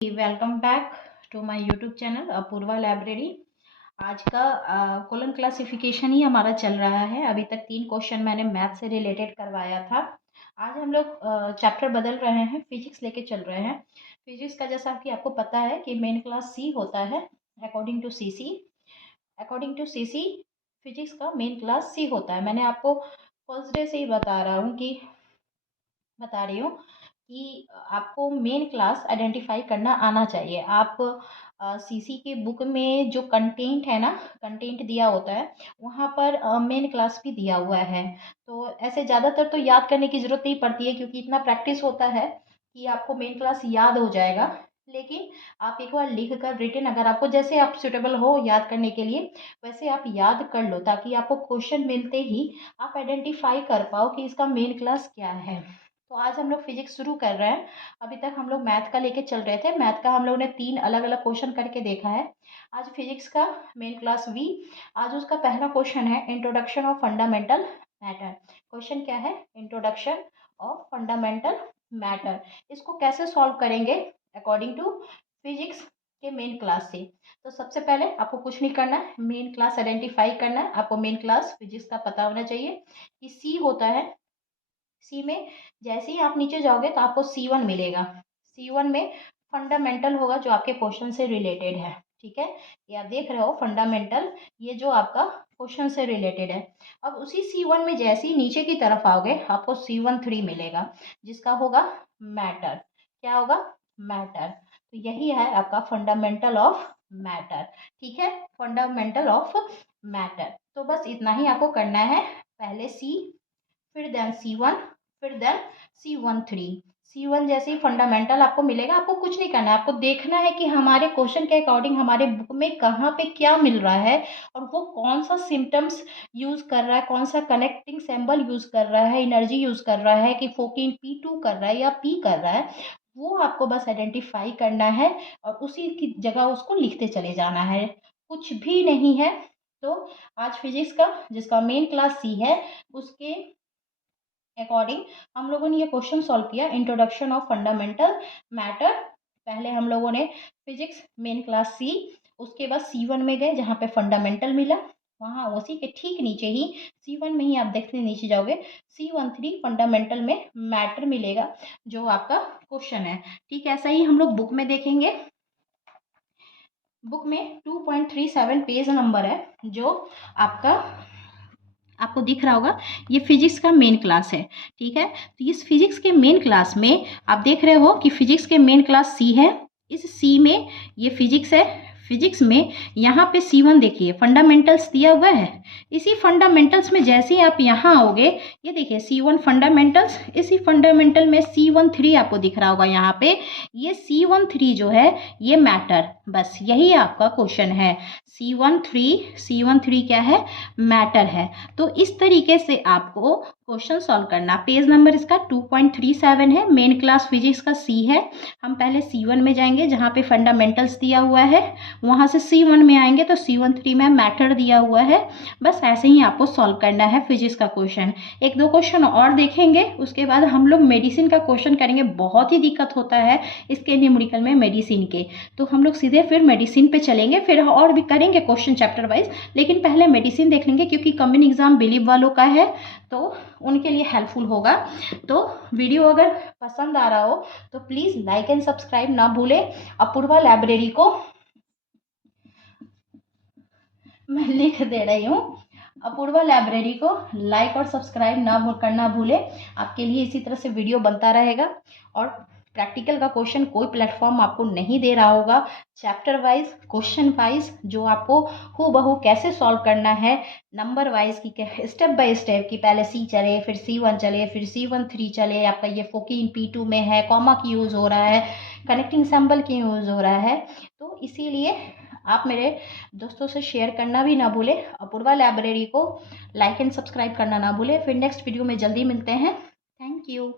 Welcome back to my YouTube channel Apoorva library. आज का column classification ही हमारा चल रहा है। अभी तक 3 क्वेश्चन मैंने मैथ से रिलेटेड करवाया था। आज हम लोग चैप्टर बदल रहे हैं, फिजिक्स लेके चल रहे हैं। फिजिक्स का जैसा कि आपको पता है कि मेन क्लास सी होता है according to CC. According to CC physics का मेन क्लास सी होता है। मैंने आपको फर्स्ट डे से ही बता रही हूँ कि आपको मेन क्लास आइडेंटिफाई करना आना चाहिए। आप सीसी के बुक में जो कंटेंट है ना, कंटेंट दिया होता है वहाँ पर मेन क्लास भी दिया हुआ है। तो ऐसे ज़्यादातर तो याद करने की ज़रूरत नहीं पड़ती है, क्योंकि इतना प्रैक्टिस होता है कि आपको मेन क्लास याद हो जाएगा। लेकिन आप एक बार लिख कर रिटन, अगर आपको जैसे आप सुटेबल हो याद करने के लिए वैसे आप याद कर लो, ताकि आपको क्वेश्चन मिलते ही आप आइडेंटिफाई कर पाओ कि इसका मेन क्लास क्या है। तो आज हम लोग फिजिक्स शुरू कर रहे हैं। अभी तक हम लोग मैथ का लेके चल रहे थे। मैथ का हम लोग ने 3 अलग अलग क्वेश्चन करके देखा है। आज फिजिक्स का मेन क्लास वी। आज उसका पहला क्वेश्चन है introduction of fundamental matter. Question क्या है? Introduction of fundamental matter. इसको कैसे सॉल्व करेंगे अकॉर्डिंग टू फिजिक्स के मेन क्लास से? तो सबसे पहले आपको कुछ नहीं करना है, मेन क्लास आइडेंटिफाई करना है। आपको मेन क्लास फिजिक्स का पता होना चाहिए कि सी होता है। सी में जैसे ही आप नीचे जाओगे तो आपको C1 मिलेगा। C1 में फंडामेंटल होगा, जो आपके क्वेश्चन से रिलेटेड है। ठीक है, ये आप देख रहे हो फंडामेंटल, ये जो आपका क्वेश्चन से रिलेटेड है। अब उसी C1 में जैसे ही नीचे की तरफ आओगे आपको C13 मिलेगा, जिसका होगा मैटर। क्या होगा? मैटर। तो यही है आपका फंडामेंटल ऑफ मैटर। ठीक है, फंडामेंटल ऑफ मैटर। तो बस इतना ही आपको करना है। पहले सी, फिर देन C1, फिर देन C13। C1 जैसे ही फंडामेंटल आपको मिलेगा, आपको कुछ नहीं करना है। आपको देखना है कि हमारे क्वेश्चन के अकॉर्डिंग हमारे बुक में कहाँ पे क्या मिल रहा है, और वो कौन सा सिम्टम्स यूज कर रहा है, कौन सा कनेक्टिंग सिंबल यूज कर रहा है, एनर्जी यूज कर रहा है, कि फोकिन P2 कर रहा है या P कर रहा है। वो आपको बस आइडेंटिफाई करना है और उसी की जगह उसको लिखते चले जाना है, कुछ भी नहीं है। तो आज फिजिक्स का जिसका मेन क्लास सी है उसके अकॉर्डिंग हम लोगों ने ये क्वेश्चन सॉल्व किया, इंट्रोडक्शन ऑफ फंडामेंटल मैटर। पहले हम लोगों ने फिजिक्स मेन क्लास सी, उसके बाद C1 में गए जहाँ पे फंडामेंटल मिला। वहाँ उसी के ठीक नीचे ही C1 में ही आप देखते नीचे जाओगे C13 फंडामेंटल में मैटर मिलेगा, जो आपका क्वेश्चन है। ठीक है, ऐसा ही हम लोग बुक में देखेंगे। बुक में 2.37 पेज नंबर है, जो आपका आपको दिख रहा होगा। ये फिजिक्स का मेन क्लास है। ठीक है, तो इस फिजिक्स के मेन क्लास में आप देख रहे हो कि फिजिक्स के मेन क्लास सी है। इस सी में ये फिजिक्स है। फिजिक्स में यहाँ पे C1 देखिए फंडामेंटल्स दिया हुआ है। इसी फंडामेंटल्स में जैसे ही आप यहाँ आओगे, ये देखिए C1 फंडामेंटल्स, इसी फंडामेंटल में C13 आपको दिख रहा होगा यहाँ पे। ये C13 जो है ये मैटर, बस यही आपका क्वेश्चन है। C13 क्या है? मैटर है। तो इस तरीके से आपको क्वेश्चन सॉल्व करना। पेज नंबर इसका 2.37 है। मेन क्लास फिजिक्स का सी है। हम पहले C1 में जाएंगे जहाँ पे फंडामेंटल्स दिया हुआ है, वहाँ से C1 में आएंगे तो C13 में मैटर दिया हुआ है। बस ऐसे ही आपको सॉल्व करना है फिजिक्स का क्वेश्चन। एक दो क्वेश्चन और देखेंगे, उसके बाद हम लोग मेडिसिन का क्वेश्चन करेंगे। बहुत ही दिक्कत होता है इसके न्यूमेरिकल में मेडिसिन के, तो हम लोग सीधे फिर मेडिसिन पे चलेंगे, फिर और भी करेंगे क्वेश्चन चैप्टर वाइज। लेकिन पहले मेडिसिन देख लेंगे, क्योंकि कमिंग एग्जाम बिलीव वालों का है तो उनके लिए हेल्पफुल होगा। तो वीडियो अगर पसंद आ रहा हो तो प्लीज़ लाइक एंड सब्सक्राइब ना भूलें। अपूर्वा लाइब्रेरी को मैं लिख दे रही हूँ, अपूर्वा लाइब्रेरी को लाइक और सब्सक्राइब करना भूलें। आपके लिए इसी तरह से वीडियो बनता रहेगा। और प्रैक्टिकल का क्वेश्चन कोई प्लेटफॉर्म आपको नहीं दे रहा होगा, चैप्टर वाइज क्वेश्चन वाइज, जो आपको हूबहू कैसे सॉल्व करना है नंबर वाइज, की स्टेप बाय स्टेप, कि पहले सी चले, फिर C1 चले, फिर C13 चले। आपका ये फोकिन P2 में है, कॉमा की यूज़ हो रहा है, कनेक्टिंग सिंबल की यूज़ हो रहा है। तो इसीलिए आप मेरे दोस्तों से शेयर करना भी ना भूलें। अपूर्वा लाइब्रेरी को लाइक एंड सब्सक्राइब करना ना भूलें। फिर नेक्स्ट वीडियो में जल्दी मिलते हैं। Thank you.